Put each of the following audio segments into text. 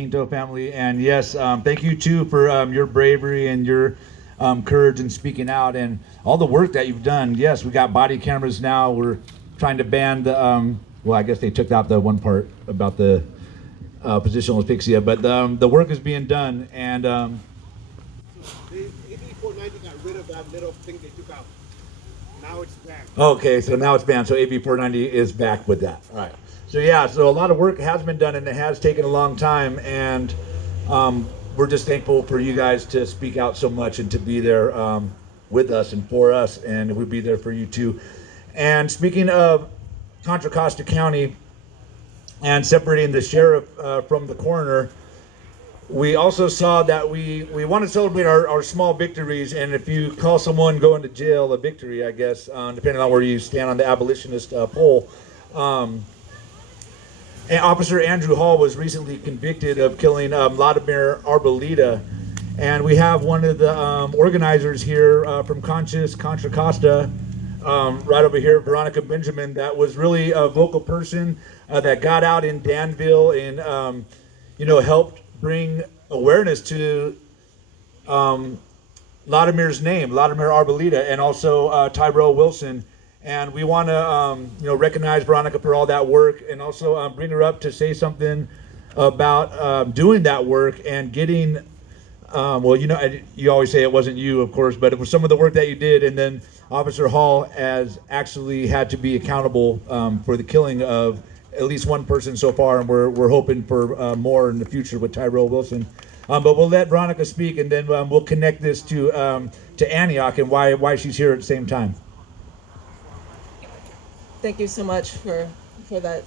Quinto family, and yes, thank you too for your bravery and your courage in speaking out and all the work that you've done. Yes, we got body cameras now. We're trying to ban the. Well, I guess they took out the one part about the positional asphyxia, but the work is being done, and They, AB 490 got rid of that little thing they took out. Now it's back. okay, so now it's banned. So AB 490 is back with that. All right. So yeah, so a lot of work has been done, and it has taken a long time, and we're just thankful for you guys to speak out so much and to be there with us and for us, and we'll be there for you too. And speaking of Contra Costa County and separating the sheriff from the coroner, we also saw that we want to celebrate our small victories, and if you call someone going to jail a victory, I guess, depending on where you stand on the abolitionist poll. Um, and Officer Andrew Hall was recently convicted of killing Vladimir Arboleda, and we have one of the organizers here from Contra Costa, right over here, Veronica Benjamin, that was really a vocal person that got out in Danville and helped bring awareness to um, Vladimir's name, Vladimir Arboleda, and also Tyrell Wilson. And we want to, recognize Veronica for all that work, and also bring her up to say something about doing that work and getting. You always say it wasn't you, of course, but it was some of the work that you did, and then Officer Hall has actually had to be accountable for the killing of at least one person so far, and we're hoping for more in the future with Tyrell Wilson. But we'll let Veronica speak, and then we'll connect this to Antioch and why she's here at the same time. Thank you so much for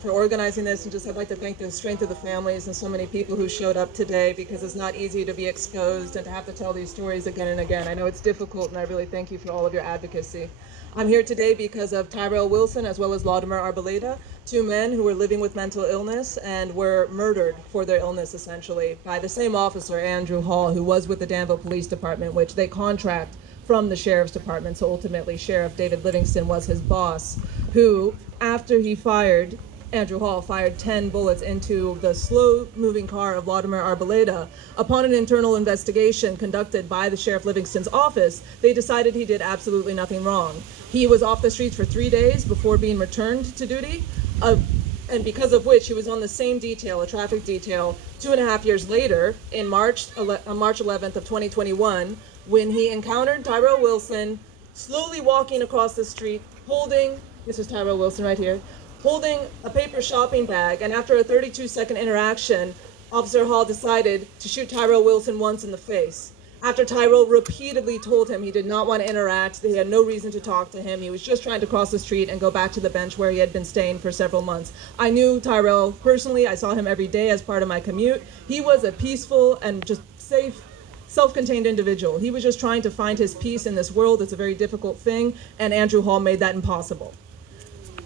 organizing this, and just I'd like to thank the strength of the families and so many people who showed up today, because it's not easy to be exposed and to have to tell these stories again and again. I know it's difficult, and I really thank you for all of your advocacy. I'm here today because of Tyrell Wilson as well as Vladimir Arboleda, two men who were living with mental illness and were murdered for their illness, essentially, by the same officer, Andrew Hall, who was with the Danville Police Department, which they contract from the sheriff's department. So ultimately, Sheriff David Livingston was his boss, who, after he fired Andrew Hall, fired 10 bullets into the slow-moving car of Vladimir Arboleda. Upon an internal investigation conducted by the Sheriff Livingston's office, they decided he did absolutely nothing wrong. He was off the streets for 3 days before being returned to duty, and because of which he was on the same detail, a traffic detail, 2.5 years later, on March 11th of 2021, when he encountered Tyrell Wilson slowly walking across the street, holding, this is Tyrell Wilson right here, holding a paper shopping bag. And after a 32-second interaction, Officer Hall decided to shoot Tyrell Wilson once in the face. After Tyrell repeatedly told him he did not want to interact, that he had no reason to talk to him, he was just trying to cross the street and go back to the bench where he had been staying for several months. I knew Tyrell personally. I saw him every day as part of my commute. He was a peaceful and just safe, self-contained individual. He was just trying to find his peace in this world. It's a very difficult thing, and Andrew Hall made that impossible.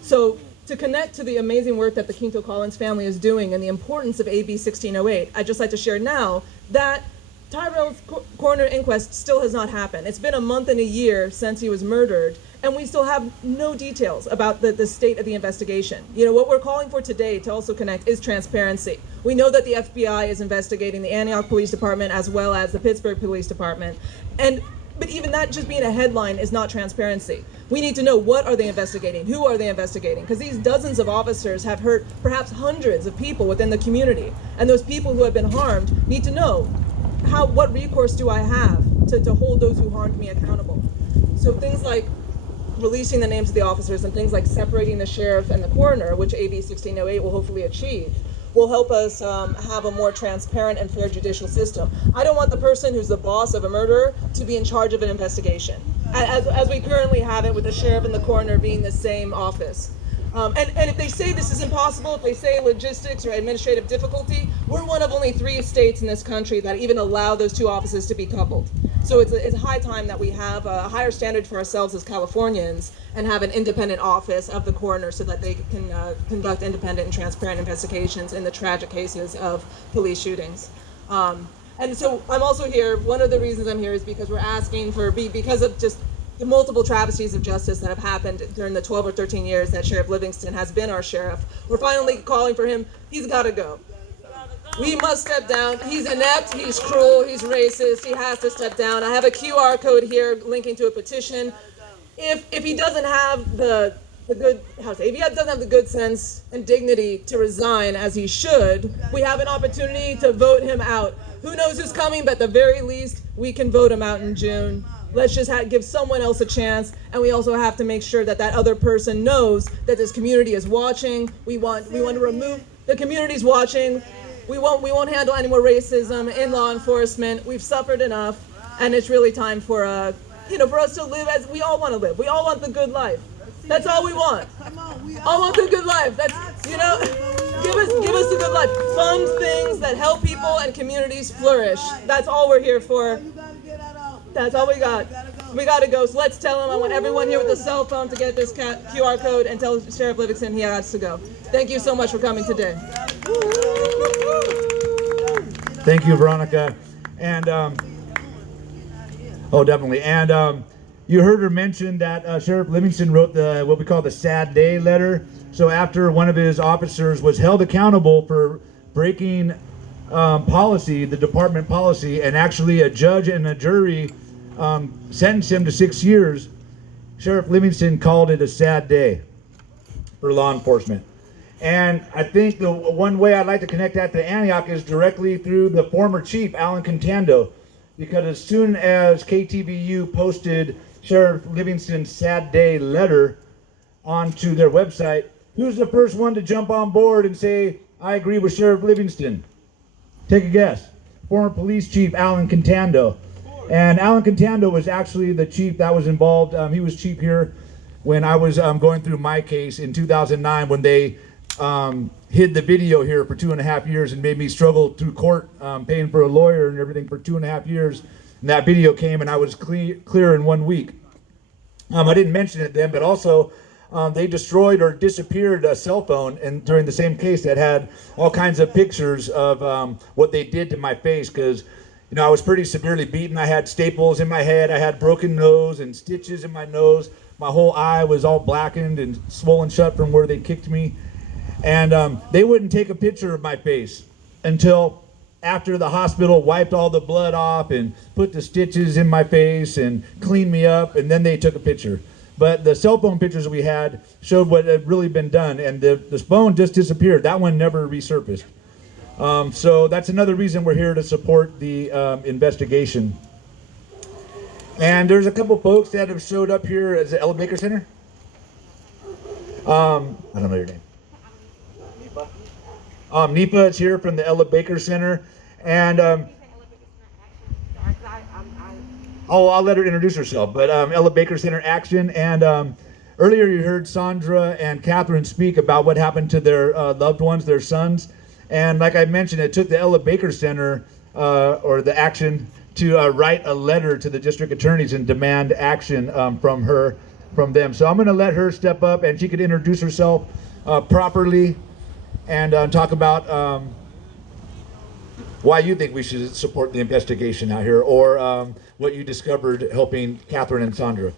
So to connect to the amazing work that the Quinto Collins family is doing and the importance of AB 1608, I'd just like to share now that Tyrell's coroner inquest still has not happened. It's been a month and a year since he was murdered, and we still have no details about the state of the investigation. You know, what we're calling for today to also connect is transparency. We know that the FBI is investigating the Antioch Police Department as well as the Pittsburgh Police Department, but even that just being a headline is not transparency. We need to know, what are they investigating? Who are they investigating? Because these dozens of officers have hurt perhaps hundreds of people within the community, and those people who have been harmed need to know, what recourse do I have to hold those who harmed me accountable? So things like releasing the names of the officers and things like separating the sheriff and the coroner, which AB 1608 will hopefully achieve, will help us have a more transparent and fair judicial system. I don't want the person who's the boss of a murderer to be in charge of an investigation, as we currently have it with the sheriff and the coroner being the same office. And if they say this is impossible, if they say logistics or administrative difficulty, we're one of only 3 states in this country that even allow those two offices to be coupled. So it's high time that we have a higher standard for ourselves as Californians and have an independent office of the coroner so that they can conduct independent and transparent investigations in the tragic cases of police shootings. And so I'm also here, one of the reasons I'm here is because we're asking because of just the multiple travesties of justice that have happened during the 12 or 13 years that Sheriff Livingston has been our sheriff. We're finally calling for him. He's got to go. We must step down. He's inept, he's cruel, he's racist, he has to step down. I have a QR code here linking to a petition. If he doesn't have the good, if he doesn't have the good sense and dignity to resign as he should, we have an opportunity to vote him out. Who knows who's coming, but at the very least, we can vote him out in June. Let's just give someone else a chance, and we also have to make sure that that other person knows that this community is watching. We want to remove the community's watching. We won't handle any more racism in law enforcement. We've suffered enough, and it's really time for for us to live as we all want to live. We all want the good life. That's all we want. All want the good life. That's give us the good life. Fund things that help people and communities flourish. That's all we're here for. That's all we got. We got to go. So let's tell him. I want everyone here with a cell phone to get this QR code and tell Sheriff Livingston he has to go. Thank you so much for coming today. Thank you, Veronica. And definitely. And you heard her mention that Sheriff Livingston wrote what we call the sad day letter. So after one of his officers was held accountable for breaking policy, the department policy, and actually a judge and a jury sentenced him to 6 years, Sheriff Livingston called it a sad day for law enforcement. And I think the one way I'd like to connect that to Antioch is directly through the former chief, Alan Contando, because as soon as KTVU posted Sheriff Livingston's sad day letter onto their website, who's the first one to jump on board and say, I agree with Sheriff Livingston? Take a guess. Former police chief Alan Contando. And Alan Contando was actually the chief that was involved. He was chief here when I was going through my case in 2009 when they hid the video here for 2.5 years and made me struggle through court, paying for a lawyer and everything for 2.5 years. And that video came and I was clear in 1 week. I didn't mention it then, but also they destroyed or disappeared a cell phone and during the same case that had all kinds of pictures of what they did to my face because I was pretty severely beaten. I had staples in my head. I had broken nose and stitches in my nose. My whole eye was all blackened and swollen shut from where they kicked me. And they wouldn't take a picture of my face until after the hospital wiped all the blood off and put the stitches in my face and cleaned me up, and then they took a picture. But the cell phone pictures we had showed what had really been done, and the phone just disappeared. That one never resurfaced. So that's another reason we're here to support the investigation. And there's a couple folks that have showed up here at the Ella Baker Center. I don't know your name. Nipa is here from the Ella Baker Center, and I'll let her introduce herself. But Ella Baker Center Action, and earlier you heard Sandra and Catherine speak about what happened to their loved ones, their sons, and like I mentioned, it took the Ella Baker Center or the Action to write a letter to the district attorneys and demand action from them. So I'm going to let her step up, and she could introduce herself properly. And talk about why you think we should support the investigation out here, or what you discovered helping Catherine and Sandra.